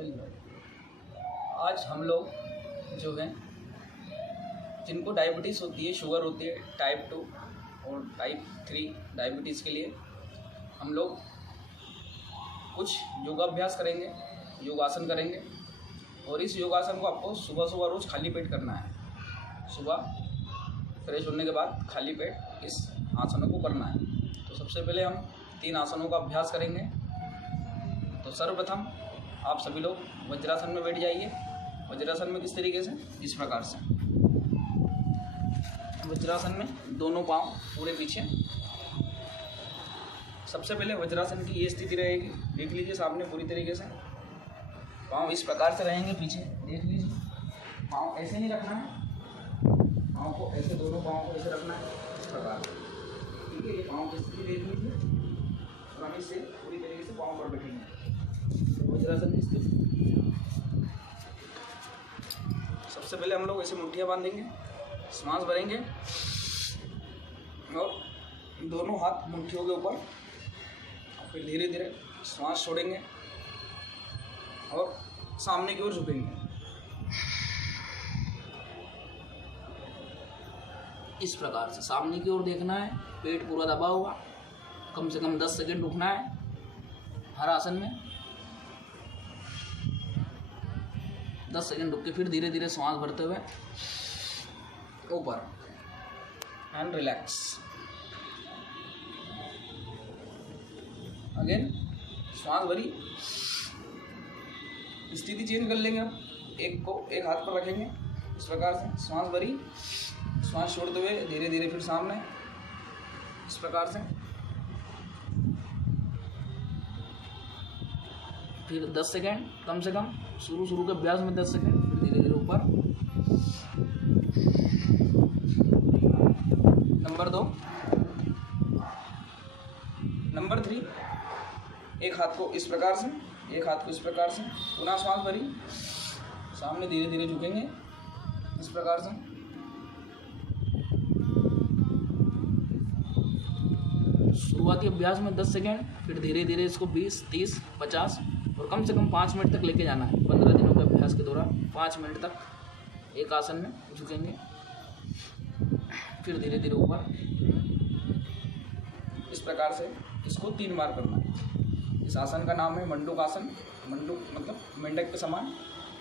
चलिए आज हम लोग जो हैं जिनको डायबिटीज़ होती है, शुगर होती है, टाइप 2 और टाइप 3 डायबिटीज़ के लिए हम लोग कुछ योगाभ्यास करेंगे, योगासन करेंगे। और इस योगासन को आपको सुबह सुबह रोज़ खाली पेट करना है। सुबह फ्रेश होने के बाद खाली पेट इस आसनों को करना है। तो सबसे पहले हम 3 आसनों का अभ्यास करेंगे। तो सर्वप्रथम आप सभी लोग वज्रासन में बैठ जाइए। वज्रासन में किस तरीके से? इस प्रकार से। वज्रासन में दोनों पांव पूरे पीछे। सबसे पहले वज्रासन की ये स्थिति रहेगी, देख लीजिए सामने पूरी तरीके से। पांव इस प्रकार से रहेंगे पीछे, देख लीजिए। पांव ऐसे नहीं रखना है, पांव को ऐसे, दोनों पांव को ऐसे रखना है इस प्रकार। ठीक है, ये पांव की स्थिति देख लीजिए और हम इससे पूरी तरीके से पांव पर बैठेंगे। वज्रासन की स्थिति। सबसे पहले हम लोग ऐसे मुट्ठियाँ बांधेंगे, श्वास भरेंगे और दोनों हाथ मुट्ठियों के ऊपर, फिर धीरे धीरे श्वास छोड़ेंगे और सामने की ओर झुकेंगे। इस प्रकार से सामने की ओर देखना है, पेट पूरा दबा हुआ। कम से कम 10 सेकंड रुकना है हर आसन में। 10 सेकंड रुक के फिर धीरे धीरे श्वास भरते हुए ऊपर एंड रिलैक्स। अगेन श्वास भरी, स्थिति चेंज कर लेंगे। अब एक हाथ पर रखेंगे इस प्रकार से, श्वास भरी, श्वास छोड़ते हुए धीरे धीरे फिर सामने इस प्रकार से। फिर 10 सेकेंड कम से कम, शुरू के अभ्यास में 10 सेकेंड, फिर धीरे धीरे ऊपर। नंबर 2। नंबर 3, एक हाथ को इस प्रकार से, एक हाथ को इस प्रकार से, पुनः श्वास भरी, सामने धीरे धीरे झुकेंगे इस प्रकार से। शुरुआती अभ्यास में 10 सेकेंड, फिर धीरे धीरे इसको 20, 30, 50 और कम से कम 5 मिनट तक लेके जाना है। 15 दिनों के अभ्यास के दौरान 5 मिनट तक एक आसन में झुकेंगे, फिर धीरे धीरे ऊपर। इस प्रकार से इसको 3 बार करना है। इस आसन का नाम है मंडूक आसन। मंडूक मतलब मेंढक के समान।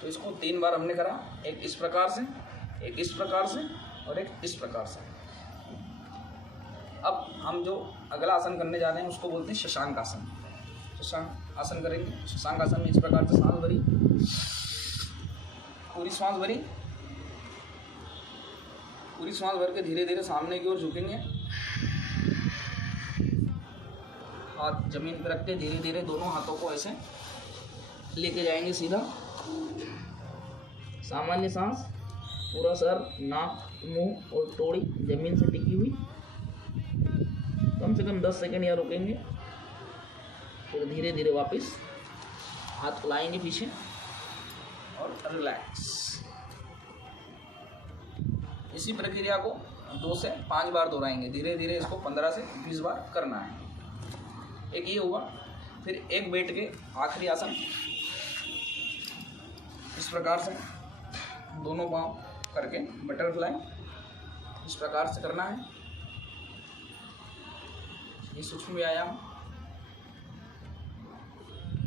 तो इसको 3 बार हमने करा, एक इस प्रकार से, एक इस प्रकार से और एक इस प्रकार से। अब हम जो अगला आसन करने जा रहे हैं उसको बोलते हैं शशांक आसन। शशांक आसन करेंगे। शशांक आसन में इस प्रकार से सांस भरी, पूरी श्वास भरी, पूरी श्वास भर के धीरे धीरे सामने की ओर झुकेंगे। हाथ जमीन पर रख के धीरे धीरे दोनों हाथों को ऐसे लेके जाएंगे सीधा। सामान्य सांस, पूरा सर, नाक, मुंह और टोड़ी जमीन से टिकी हुई। कम से कम 10 सेकेंड यहाँ रुकेंगे, फिर धीरे धीरे वापस हाथ फैलाएंगे पीछे और रिलैक्स। इसी प्रक्रिया को 2 से 5 बार दोहराएंगे। धीरे धीरे इसको 15 से 20 बार करना है। एक ये हुआ। फिर एक बैठ के आखिरी आसन इस प्रकार से, दोनों पांव करके बटरफ्लाई इस प्रकार से करना है। ये सूक्ष्म व्यायाम।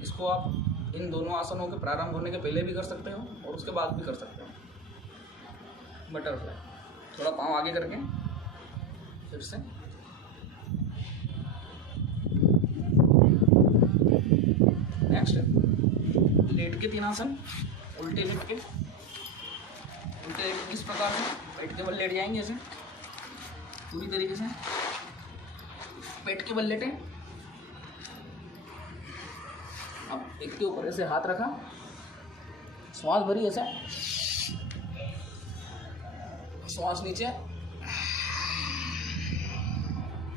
इसको आप इन दोनों आसनों के प्रारंभ होने के पहले भी कर सकते हो और उसके बाद भी कर सकते हो। बटरफ्लाई, थोड़ा पांव आगे करके फिर से। नेक्स्ट लेट के 3 आसन, उल्टे लेट के। उल्टे लेट के इस प्रकार से पेट के बल लेट जाएंगे ऐसे पूरी तरीके से। पेट के बल लेटे। अब एक के ऊपर ऐसे हाथ रखा, श्वास भरी ऐसे, श्वास नीचे,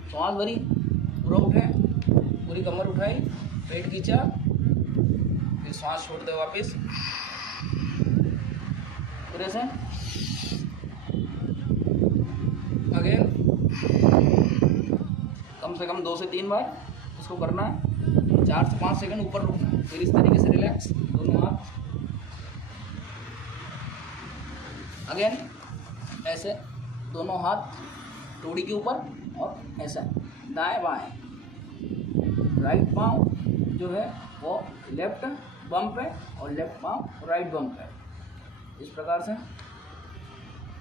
श्वास भरी, पूरा उठे, पूरी कमर उठाई, पेट खींचा, फिर श्वास छोड़ दे वापस पूरे से। अगेन कम से कम 2 से 3 बार इसको करना है। 4 से 5 सेकंड ऊपर रुकना है। फिर इस तरीके से रिलैक्स, दोनों हाथ अगेन ऐसे, दोनों हाथ टोड़ी के ऊपर और ऐसा दाएं बाएं। राइट पाँव जो है वो लेफ्ट बम पे और लेफ्ट पाँव राइट बम पे। इस प्रकार से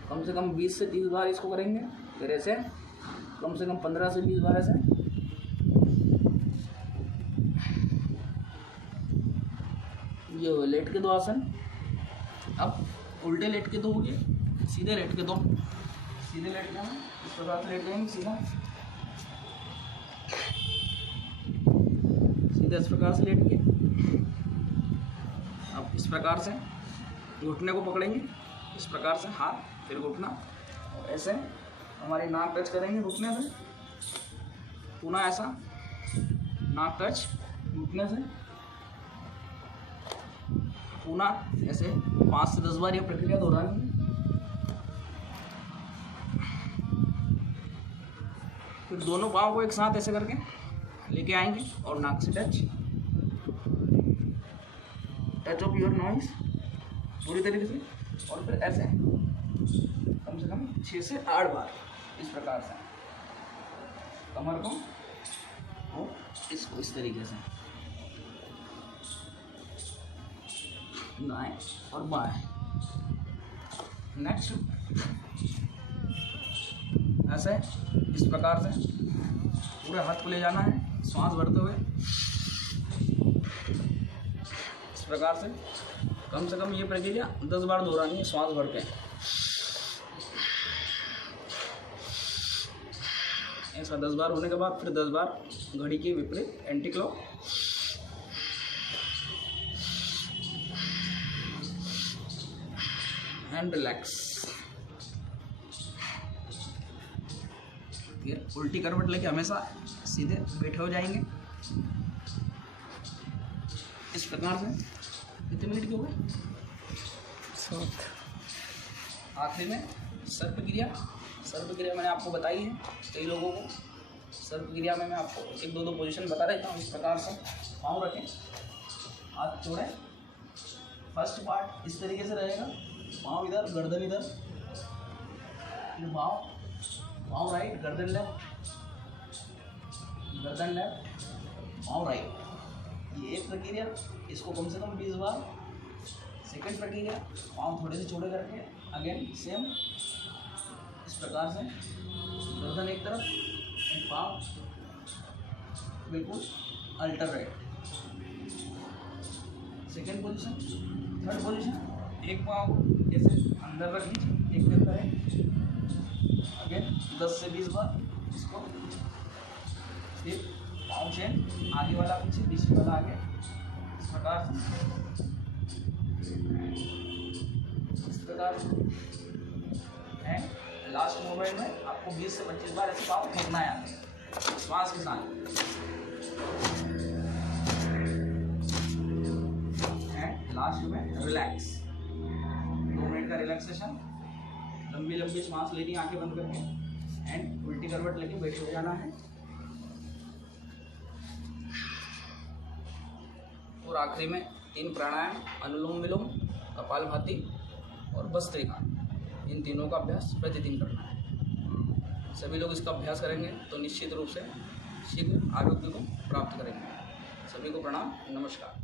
कम से कम 20 से 30 बार इसको करेंगे। फिर ऐसे कम से कम 15 से 20 बार ऐसे। ये हो लेट के दो आसन। अब उल्टे लेट के दो हो गए, सीधे लेट के दो। सीधे लेट के हम इस प्रकार से लेट जाएंगे, सीधा सीधे इस प्रकार से लेट के। अब इस प्रकार से घुटने को पकड़ेंगे, इस प्रकार से हाथ, फिर घुटना, और ऐसे हमारी नाक टच करेंगे घुटने से, पुनः ऐसा नाक टच घुटने से, पुनः ऐसे 5 से 10 बार ये प्रक्रिया दोहरानी है। फिर दोनों पाँव को एक साथ ऐसे करके लेके आएंगे और नाक से टच ऑफ योर नॉइज पूरी तरीके से, और फिर ऐसे कम से कम 6 से 8 बार इस प्रकार से कमर को और इसको इस तरीके से दाएं और बाएं। नेक्स्ट ऐसे इस प्रकार से पूरे हाथ को ले जाना है, श्वास भरते हुए इस प्रकार से कम ये प्रक्रिया 10 बार दोहरानी है श्वास भर के। ऐसा 10 बार होने के बाद फिर 10 बार घड़ी के विपरीत एंटी क्लॉक। And relax. ये उल्टी करवट लेके हमेशा सीधे बैठे हो जाएंगे इस प्रकार से। कितने मिनट के हुए? 7। आखिरी में सर्प क्रिया मैंने आपको बताई है कई लोगों को। सर्प क्रिया में मैं आपको 1-2 पोजीशन बता देता हूँ। इस प्रकार से पाँव रखें, हाथ जोड़ें। फर्स्ट पार्ट इस तरीके से रहेगा, पाँव इधर, गर्दन इधर, फिर पाँव राइट, गर्दन लेफ्ट, पाँव राइट। ये एक प्रक्रिया, इसको कम से कम 20 बार। सेकंड प्रक्रिया, पाँव थोड़े से चौड़े करके अगेन सेम इस प्रकार से, गर्दन एक तरफ, पाँव बिल्कुल alternate. Second position. Third position, एक पाँव ऐसे अंदर रख लीजिए, एक अंदर है, अगेन 10 से 20 बार इसको। फिर पाँव चेन, आगे वाला पीछे, पीछे वाला आगे, इस प्रकार एंड लास्ट मोमेंट में आपको 20 से 25 बार ऐसे पाँव फेंकना है श्वास के साथ। एंड लास्ट में रिलैक्स, 2 मिनट का रिलैक्सेशन। लंबी सांस लेनी है आंखें बंद करके, एंड उल्टी करवट लेके बैठ हो जाना है। और आखिरी में 3 प्राणायाम, अनुलोम विलोम, कपालभाति और भस्त्रिका, इन तीनों का अभ्यास प्रतिदिन करना है। सभी लोग इसका अभ्यास करेंगे तो निश्चित रूप से शीघ्र आरोग्य को प्राप्त करेंगे। सभी को प्रणाम, नमस्कार।